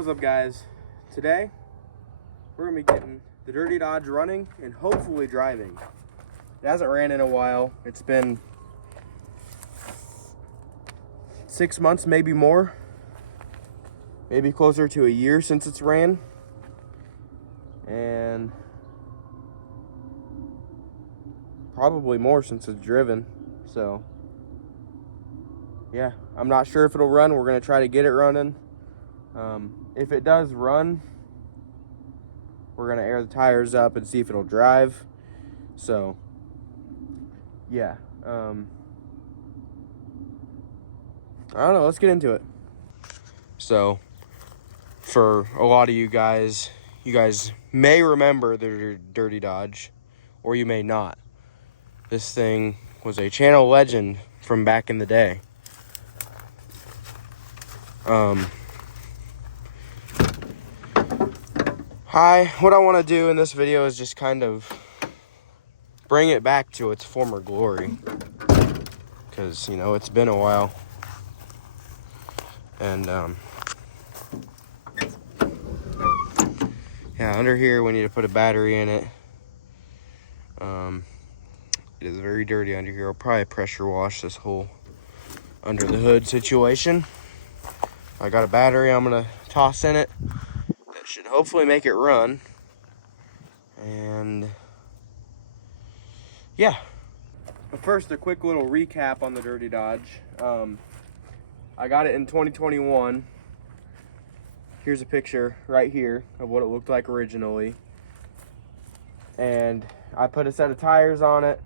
What's up, guys? Today we're gonna be getting the Dirty Dodge running and hopefully driving. It hasn't ran in a while. It's been 6 months, maybe more, maybe closer to a year since it's ran, and probably more since it's driven. So yeah, I'm not sure if it'll run. We're gonna try to get it running. If it does run, we're gonna air the tires up and see if it'll drive. So yeah, I don't know, let's get into it. So for a lot of you guys may remember the Dirty Dodge, or you may not. This thing was a channel legend from back in the day. What I want to do in this video is just kind of bring it back to its former glory, because you know, it's been a while. And yeah, under here we need to put a battery in it. It is very dirty under here. I'll probably pressure wash this whole under the hood situation. I got a battery I'm gonna toss in it that should hopefully make it run. And yeah, but first, a quick little recap on the Dirty Dodge. I got it in 2021. Here's a picture right here of what it looked like originally. And I put a set of tires on it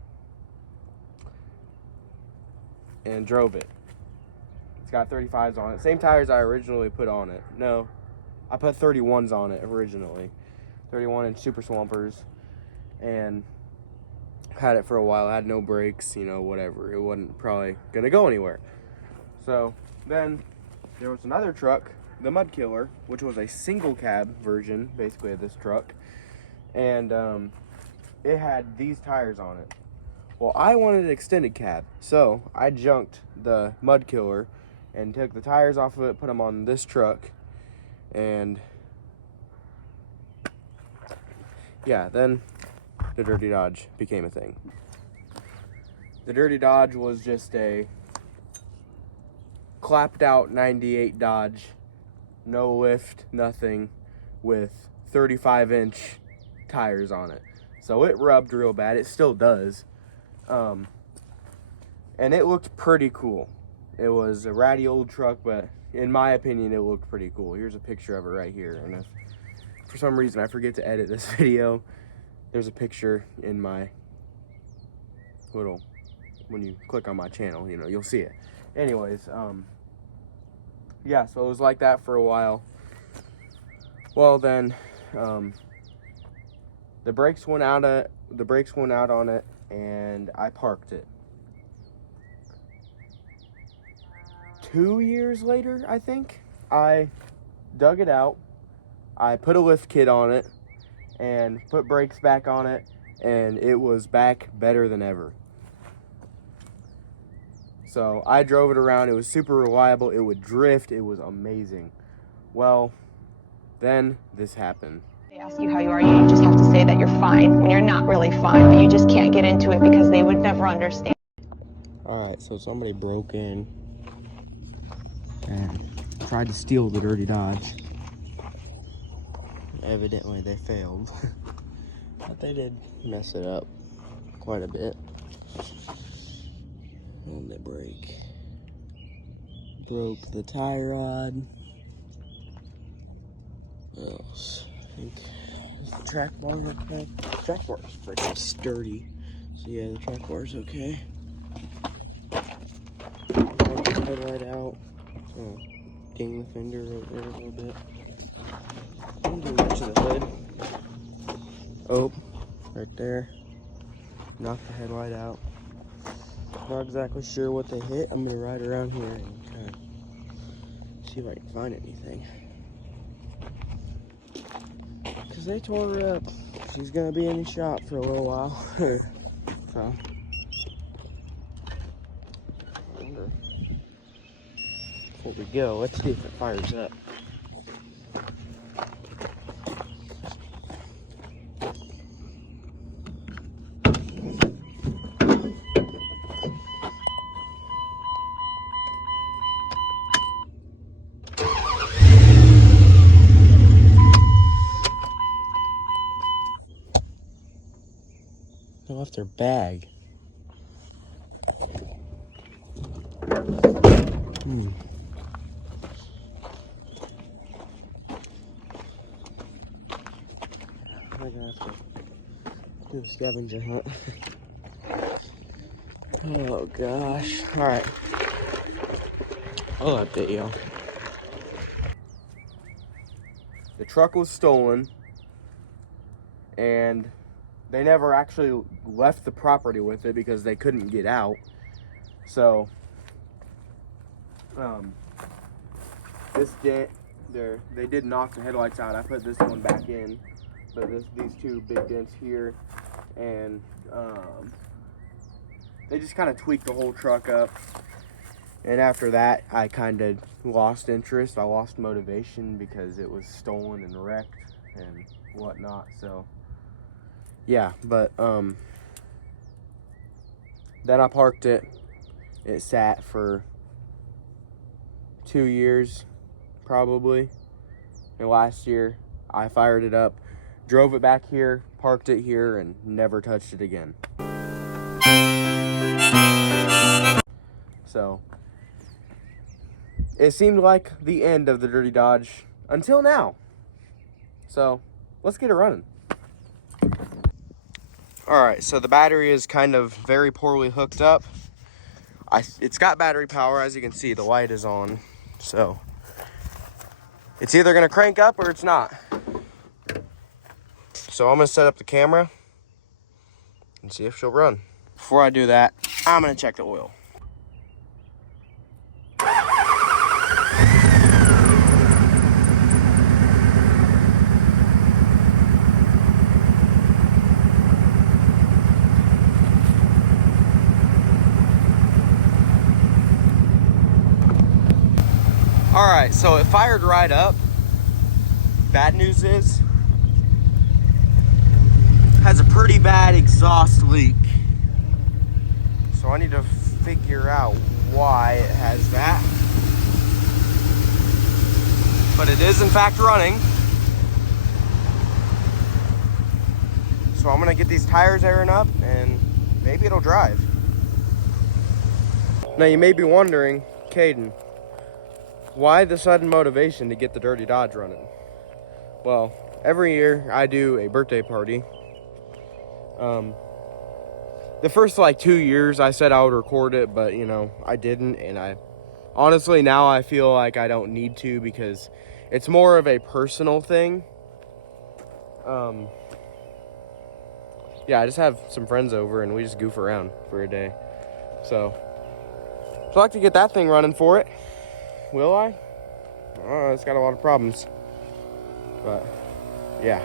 and drove it. It's got 35s on it. Same tires I originally put on it. No, I put 31s on it originally. 31-inch Super Swampers. And had it for a while. I had no brakes, you know, whatever. It wasn't probably gonna go anywhere. So then there was another truck, the Mud Killer, which was a single cab version basically of this truck. And it had these tires on it. Well, I wanted an extended cab, so I junked the Mud Killer and took the tires off of it, put them on this truck, and yeah, then the Dirty Dodge became a thing. The Dirty Dodge was just a clapped out 98 Dodge, no lift, nothing, with 35-inch tires on it. So it rubbed real bad. It still does. And it looked pretty cool. It was a ratty old truck, but in my opinion, it looked pretty cool. Here's a picture of it right here. And if for some reason I forget to edit this video, there's a picture in my little, when you click on my channel, you know, you'll see it. Anyways, yeah, so it was like that for a while. Well, then the brakes went out on it, and I parked it. 2 years later, I think, I dug it out. I put a lift kit on it and put brakes back on it, and it was back better than ever. So I drove it around. It was super reliable. It would drift. It was amazing. Well, then this happened. They ask you how you are, you just have to say that you're fine when you're not really fine, but you just can't get into it because they would never understand. All right, so somebody broke in and tried to steal the Dirty Dodge. Evidently they failed, but they did mess it up quite a bit. And they broke the tie rod. What else? I think the track bar okay. The track bar is freaking sturdy. So yeah, the track bar is okay. Broke the headlight out. So ding the fender right there a little bit. Didn't do much of the hood. Oh, right there. Knocked the headlight out. Not exactly sure what they hit. I'm gonna ride around here and kind of see if I can find anything. Cause they tore her up. She's gonna be in the shop for a little while. So before we go, let's see if it fires up. their bag. I'm gonna have to do a scavenger hunt. Oh gosh. Alright. I'll update y'all. The truck was stolen, and they never actually left the property with it because they couldn't get out. So, this dent, they did knock the headlights out. I put this one back in, but these two big dents here, and they just kind of tweaked the whole truck up. And after that, I kind of lost interest. I lost motivation because it was stolen and wrecked and whatnot. So, yeah, but then I parked it. It sat for 2 years, probably. And last year, I fired it up, drove it back here, parked it here, and never touched it again. So, it seemed like the end of the Dirty Dodge until now. So, let's get it running. Alright, so the battery is kind of very poorly hooked up. It's got battery power, as you can see, the light is on. So, it's either going to crank up or it's not. So I'm going to set up the camera and see if she'll run. Before I do that, I'm going to check the oil. All right, so it fired right up. Bad news is, it has a pretty bad exhaust leak. So I need to figure out why it has that. But it is in fact running. So I'm gonna get these tires airing up and maybe it'll drive. Now you may be wondering, Caden, why the sudden motivation to get the Dirty Dodge running? Well, every year I do a birthday party. The first like 2 years I said I would record it, but you know, I didn't, and honestly now I feel like I don't need to because it's more of a personal thing. Yeah, I just have some friends over and we just goof around for a day. So I'd like to get that thing running for it. Will I? It's got a lot of problems. But, yeah.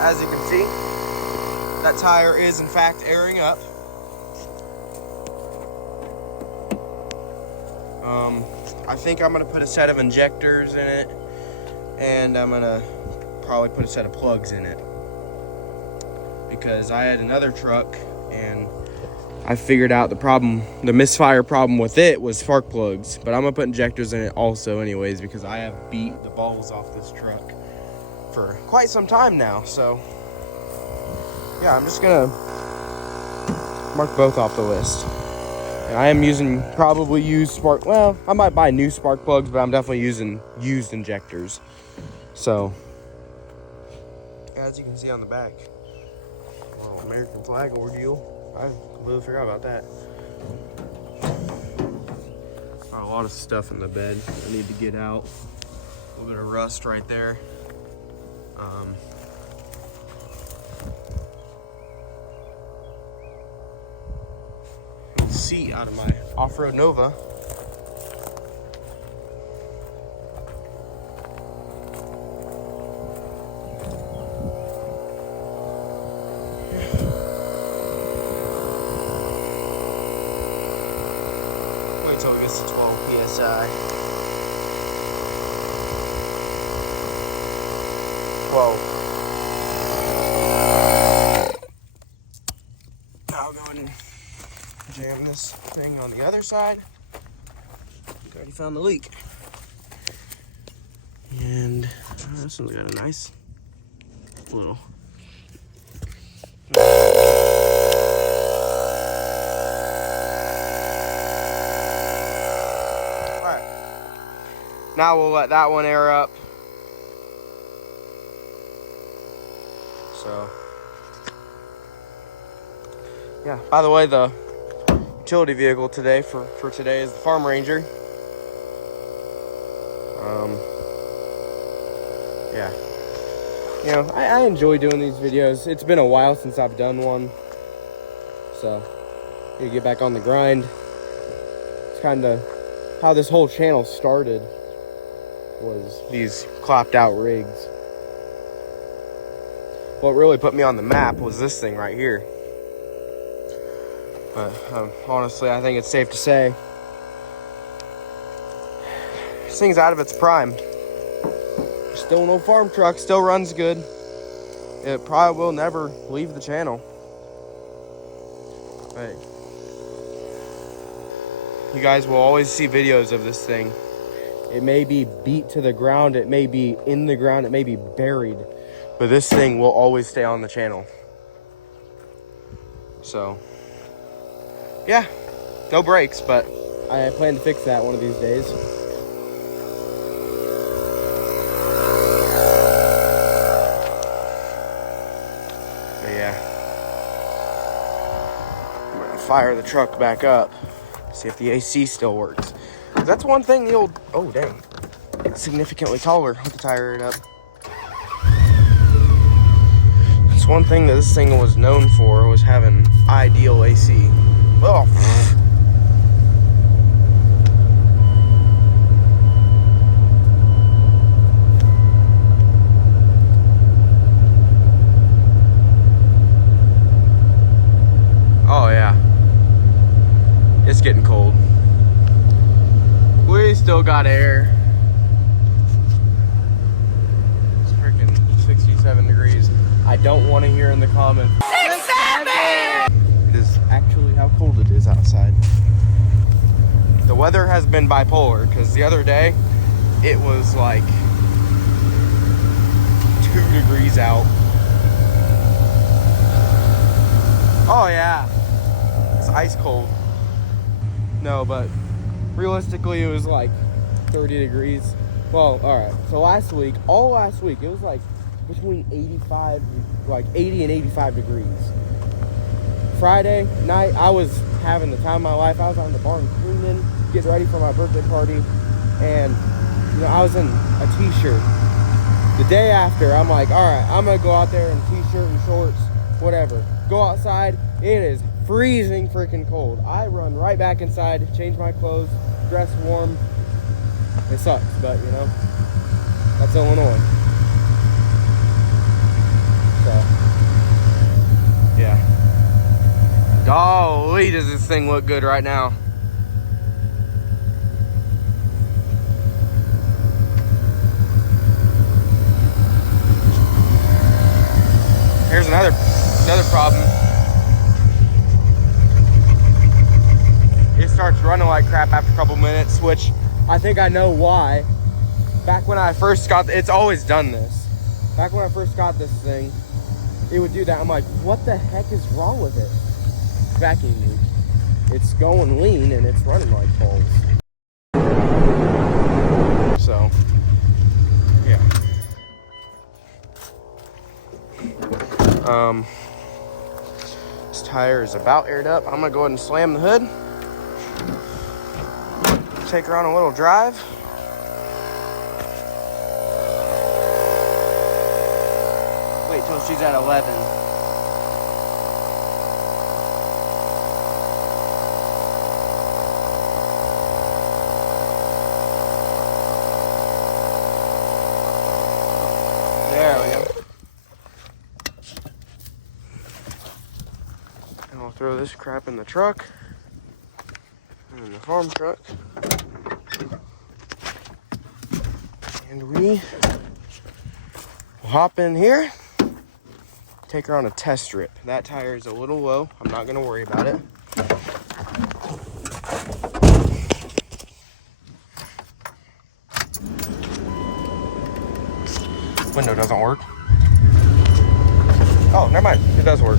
As you can see, that tire is in fact airing up. I think I'm gonna put a set of injectors in it, and I'm gonna probably put a set of plugs in it. Because I had another truck, and I figured out the misfire problem with it was spark plugs. But I'm gonna put injectors in it also anyways, because I have beat the balls off this truck for quite some time now. So yeah, I'm just gonna mark both off the list. And I am using probably used spark, well, I might buy new spark plugs, but I'm definitely using used injectors. So as you can see on the back, little American flag ordeal. I completely forgot about that. A lot of stuff in the bed I need to get out. A little bit of rust right there. Seat out of my off-road Nova. Wait till it gets to 12 psi. 12. I'll go ahead and jam this thing on the other side. I already found the leak. And this one's got a nice little Now we'll let that one air up. So, yeah. By the way, the utility vehicle today for today is the Farm Ranger. Yeah. You know, I enjoy doing these videos. It's been a while since I've done one. So, you get back on the grind. It's kind of how this whole channel started, was these clapped out rigs. What really put me on the map was this thing right here. But honestly, I think it's safe to say this thing's out of its prime. Still no farm truck, still runs good. It probably will never leave the channel. But you guys will always see videos of this thing. It may be beat to the ground, it may be in the ground, it may be buried, but this thing will always stay on the channel. So, yeah, no brakes, but I plan to fix that one of these days. But yeah, I'm gonna fire the truck back up, see if the AC still works. 'Cause that's one thing the old, oh dang, significantly taller with the tire up. That's one thing that this thing was known for, was having ideal AC. Oh. Oh yeah, it's getting cold. We still got air. It's freaking 67 degrees. I don't want to hear in the comments, 67! It is actually how cold it is outside. The weather has been bipolar, because the other day it was like 2 degrees out. Oh yeah, it's ice cold. No, but realistically it was like 30 degrees. Well, all right, so all last week it was like between 85, like 80 and 85 degrees. Friday night I was having the time of my life. I was on the barn cleaning, getting ready for my birthday party, and you know, I was in a t-shirt. The day after, I'm like, all right, I'm gonna go out there in a t-shirt and shorts, whatever. Go outside, it is freezing freaking cold. I run right back inside, change my clothes, dress warm. It sucks, but you know, that's Illinois. So, yeah. Golly, does this thing look good right now. Here's another problem. It starts running like crap after a couple minutes, which I think I know why. Back when I first got, it's always done this. Back when I first got this thing, it would do that. I'm like, what the heck is wrong with it? Vacuum leak. It's going lean and it's running like balls. So, yeah. This tire is about aired up. I'm gonna go ahead and slam the hood. Take her on a little drive. Wait till she's at 11. There we go. And I'll throw this crap in the truck. In the farm truck. And we will hop in here, take her on a test strip. That tire is a little low. I'm not going to worry about it. Window doesn't work. Oh, never mind. It does work.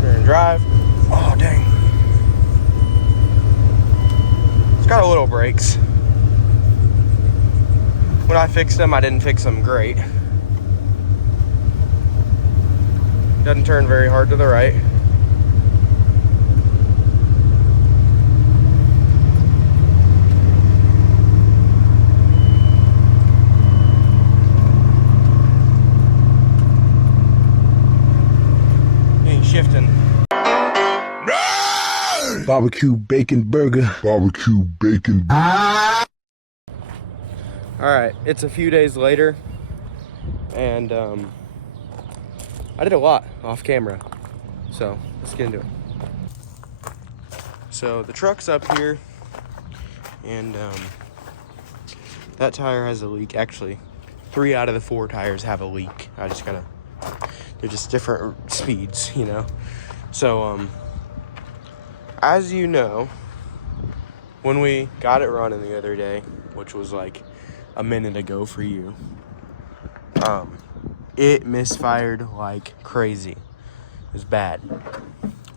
We're going to drive. Oh, dang. It's got a little brakes. When I fixed them, I didn't fix them great. Doesn't turn very hard to the right. Ain't shifting. Barbecue bacon burger. Barbecue bacon burger. Alright, it's a few days later, and I did a lot off camera, so let's get into it. So the truck's up here, and that tire has a leak. Actually, 3 out of the 4 tires have a leak. They're just different speeds, you know. So as you know, when we got it running the other day, which was like a minute ago for you, it misfired like crazy. It was bad.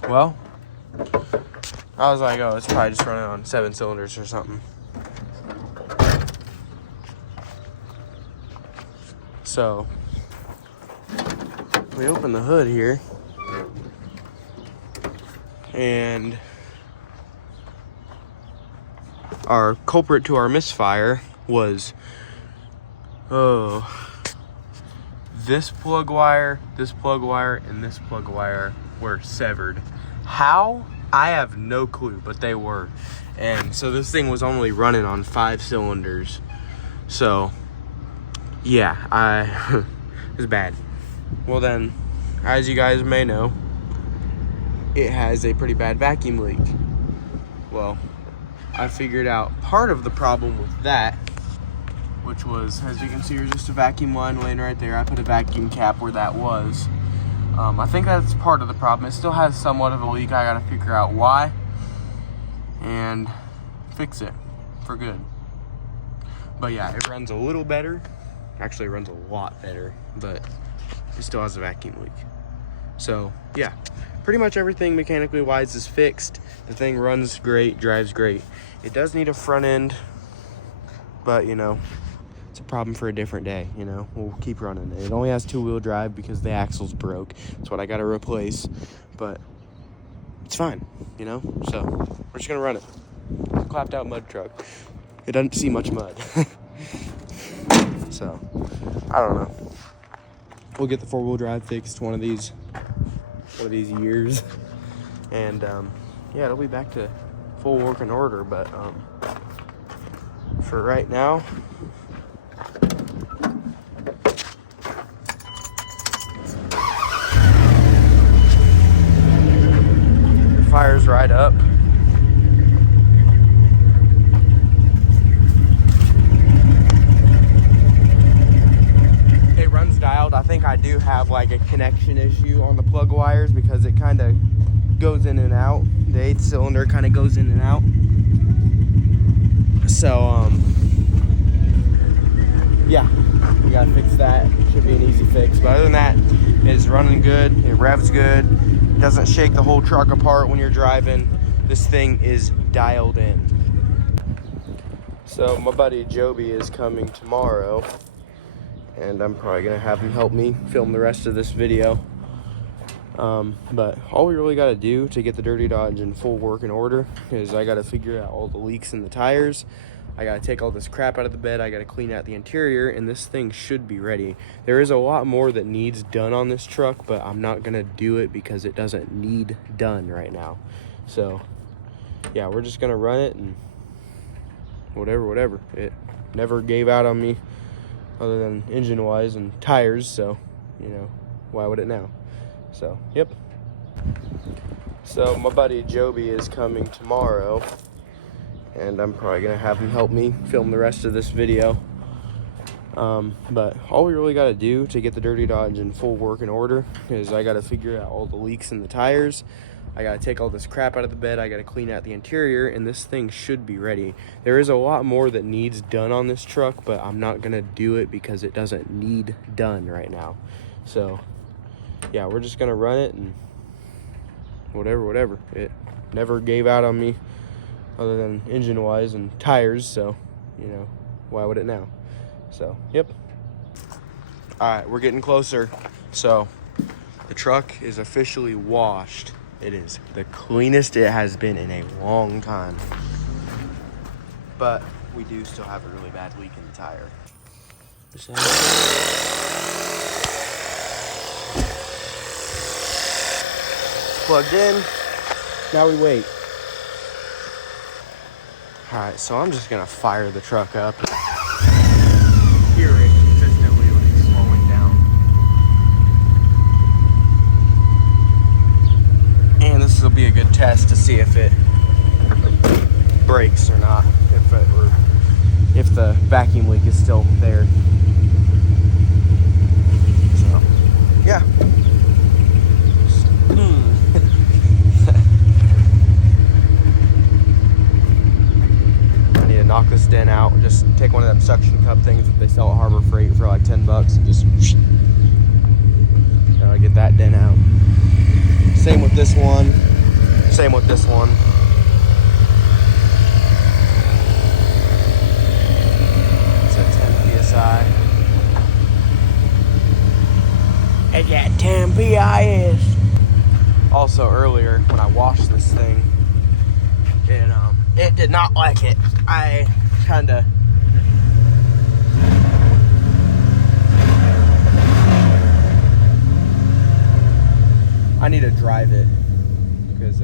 Well, I was like, oh, it's probably just running on 7 cylinders or something. So we open the hood here, and our culprit to our misfire was, this plug wire, and this plug wire were severed. How? I have no clue, but they were. And so this thing was only running on 5 cylinders. So, yeah, it was bad. Well then, as you guys may know, it has a pretty bad vacuum leak. Well, I figured out part of the problem with that, which was, as you can see, there's just a vacuum line laying right there. I put a vacuum cap where that was. I think that's part of the problem. It still has somewhat of a leak. I gotta figure out why and fix it for good. But yeah, it runs a little better. Actually, it runs a lot better, but it still has a vacuum leak. So yeah, pretty much everything mechanically wise is fixed. The thing runs great, drives great. It does need a front end, but you know, it's a problem for a different day. You know, we'll keep running it. It only has 2-wheel drive because the axle's broke. That's what I got to replace, but it's fine, you know. So we're just gonna run it. It's a clapped out mud truck. It doesn't see much mud. So I don't know. We'll get the 4-wheel drive fixed one of these years, and yeah, it'll be back to full working order. But for right now, it fires right up. It runs dialed. I think I do have like a connection issue on the plug wires because it kind of goes in and out. The 8th cylinder kind of goes in and out. So yeah, we gotta fix that. Should be an easy fix. But other than that, it's running good. It revs good. It doesn't shake the whole truck apart when you're driving. This thing is dialed in. So my buddy Joby is coming tomorrow, and I'm probably gonna have him help me film the rest of this video. But all we really got to do to get the Dirty Dodge in full working order is I got to figure out all the leaks in the tires. I got to take all this crap out of the bed. I got to clean out the interior, and this thing should be ready. There is a lot more that needs done on this truck, but I'm not gonna do it because it doesn't need done right now. So yeah, we're just gonna run it, and whatever. It never gave out on me other than engine wise and tires, so you know, why would it now? So yep. So my buddy Joby is coming tomorrow, and I'm probably gonna have him help me film the rest of this video. But all we really got to do to get the Dirty Dodge in full working order is I got to figure out all the leaks in the tires. I got to take all this crap out of the bed. I got to clean out the interior, and this thing should be ready. There is a lot more that needs done on this truck, but I'm not gonna do it because it doesn't need done right now. So yeah, we're just gonna run it, and whatever. It never gave out on me other than engine wise and tires, so you know, why would it now? So yep. All right, we're getting closer. So the truck is officially washed. It is the cleanest it has been in a long time, but we do still have a really bad leak in the tire. Plugged in. Now we wait. All right, so I'm just gonna fire the truck up. Hear it consistently when it's slowing down. And this will be a good test to see if it breaks or not, if the vacuum leak is still there. So, yeah. I need to knock this dent out. Just take one of them suction cup things that they sell at Harbor Freight for like $10 and just gotta get that dent out. Same with this one. Same with this one. It's a 10 PSI. I got 10 PIS. Also earlier when I washed this thing, it did not like it. I kinda I need to drive it because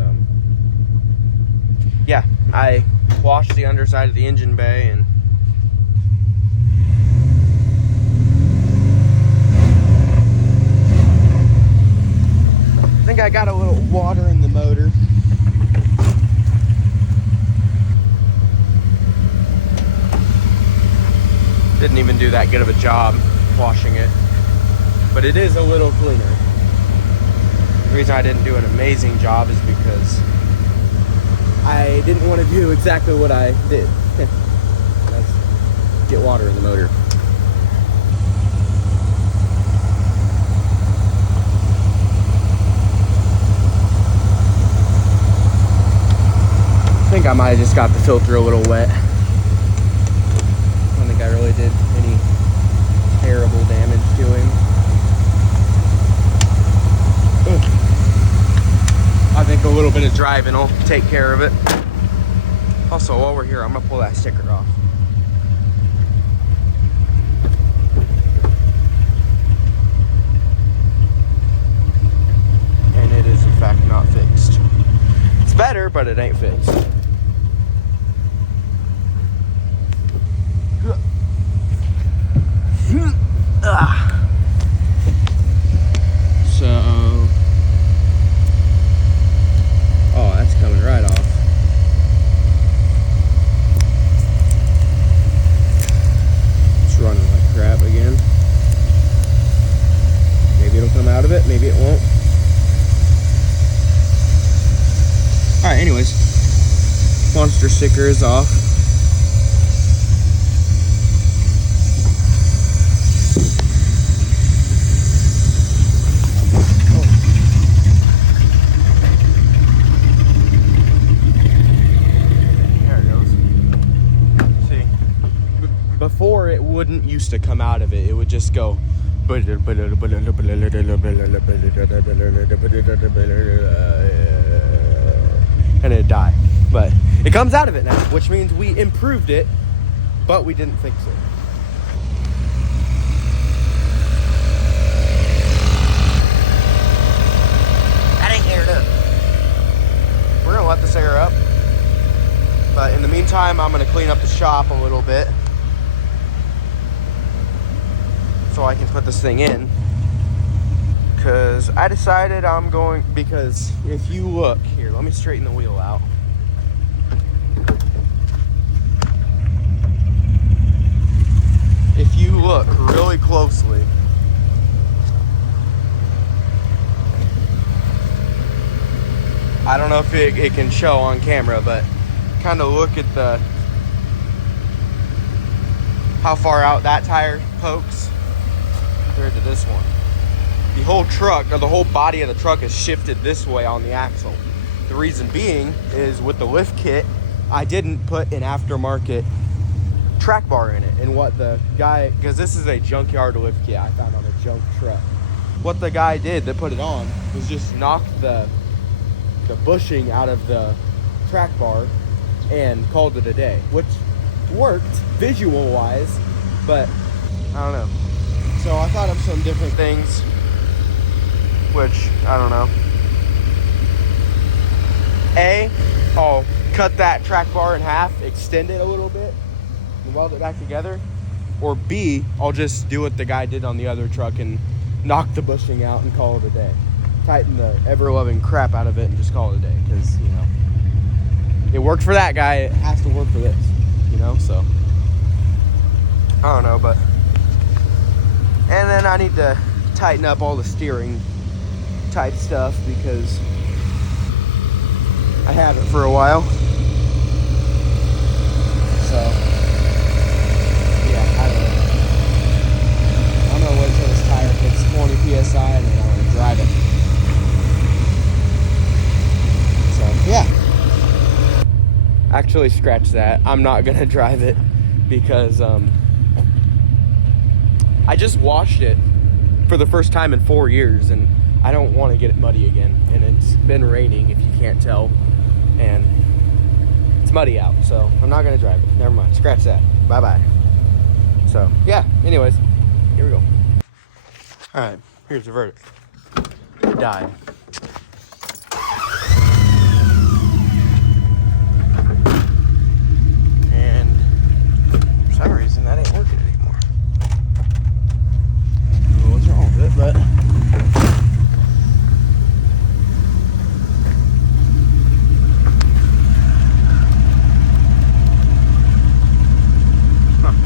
yeah, I washed the underside of the engine bay and I think I got a little water in the motor. Didn't even do that good of a job washing it, but it is a little cleaner. The reason I didn't do an amazing job is because I didn't want to do exactly what I did. That's get water in the motor. I think I might have just got the filter a little wet. I don't think I really did any terrible damage to him. I think a little bit of driving will take care of it. Also, while we're here, I'm gonna pull that sticker off. And it is in fact not fixed. It's better, but it ain't fixed. So, oh, that's coming right off. It's running like crap again. Maybe it'll come out of it, maybe it won't. Alright, anyways. Monster sticker is off. Before, it wouldn't used to come out of it. It would just go and it'd die. But it comes out of it now, which means we improved it, but we didn't fix it. That ain't aired up. We're gonna let this air up. But in the meantime, I'm gonna clean up the shop a little bit so I can put this thing in. Because I decided because if you look here, let me straighten the wheel out. If you look really closely, I don't know if it can show on camera, but kind of look at how far out that tire pokes compared to this one. The whole truck, or the whole body of the truck, is shifted this way on the axle. The reason being is with the lift kit, I didn't put an aftermarket track bar in it. And what the guy, because this is a junkyard lift kit I found on a junk truck. What the guy did that put it on was just knock the bushing out of the track bar and called it a day, which worked visual wise, but I don't know. So I thought of some different things, which I don't know. I'll cut that track bar in half, extend it a little bit, and weld it back together. Or B, I'll just do what the guy did on the other truck and knock the bushing out and call it a day. Tighten the ever-loving crap out of it and just call it a day, because, you know, it worked for that guy, it has to work for this, you know, so I don't know, but and then I need to tighten up all the steering type stuff because I have it for a while. So yeah, I don't know. I'm gonna wait till this tire hits 20 PSI and then I'm gonna drive it. So yeah. Actually, scratch that. I'm not gonna drive it because I just washed it for the first time in 4 years and I don't want to get it muddy again. And it's been raining, if you can't tell, and it's muddy out, so I'm not gonna drive it. Never mind, scratch that. Bye bye. So yeah, anyways, here we go. All right, here's the verdict. It died. And for some reason that ain't working anymore. I don't know what's wrong with it, but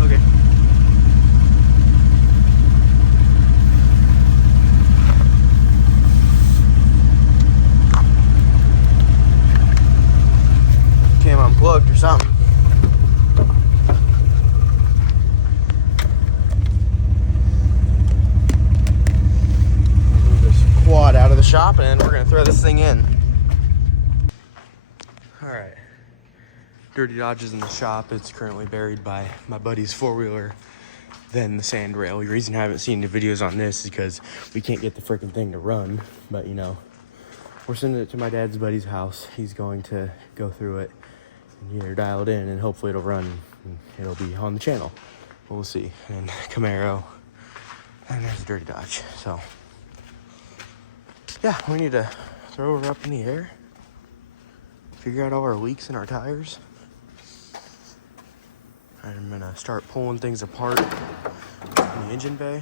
okay. Came unplugged or something. Move this quad out of the shop and we're gonna throw this thing in. All right. Dirty Dodge is in the shop. It's currently buried by my buddy's four-wheeler, then the sand rail. The reason I haven't seen the videos on this is because we can't get the freaking thing to run. But, you know, we're sending it to my dad's buddy's house. He's going to go through it and either dial it in and hopefully it'll run and it'll be on the channel. We'll see. And Camaro. And there's the Dirty Dodge. So, yeah, we need to throw her up in the air. Figure out all our leaks in our tires. I'm gonna start pulling things apart in the engine bay.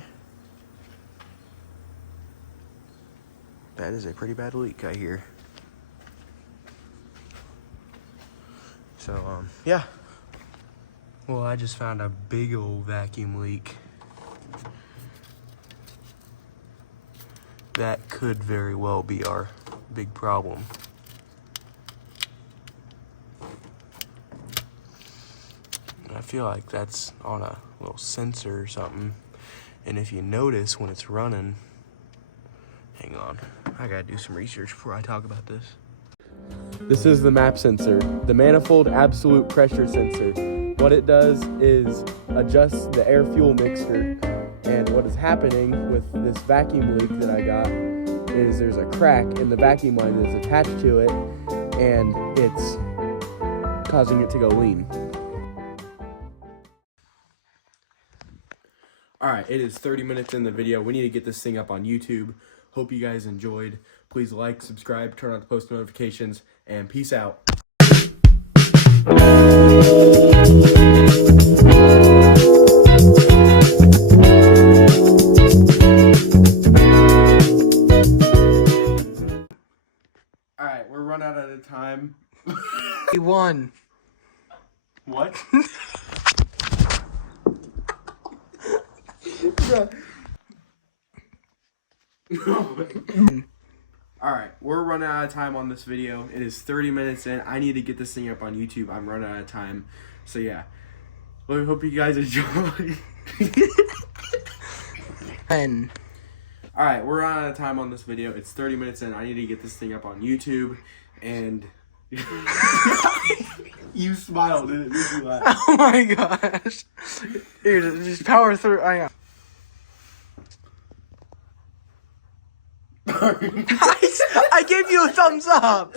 That is a pretty bad leak, I hear. So, yeah. Well, I just found a big old vacuum leak. That could very well be our big problem. I feel like that's on a little sensor or something. And if you notice when it's running, hang on, I gotta do some research before I talk about this. This is the MAP sensor, the manifold absolute pressure sensor. What it does is adjust the air fuel mixture. And what is happening with this vacuum leak that I got is there's a crack in the vacuum line that's attached to it, and it's causing it to go lean. Alright, it is 30 minutes in the video. We need to get this thing up on YouTube. Hope you guys enjoyed. Please like, subscribe, turn on the post notifications, and peace out. Alright, we're run out of time. We won. What? Alright, we're running out of time on this video. It is 30 minutes in. I need to get this thing up on YouTube. I'm running out of time. So yeah. Well, I hope you guys enjoy. And Alright, we're running out of time on this video. It's 30 minutes in. I need to get this thing up on YouTube. And You smiled and it made me laugh. Oh my gosh. Here, just power through. I know. I gave you a thumbs up.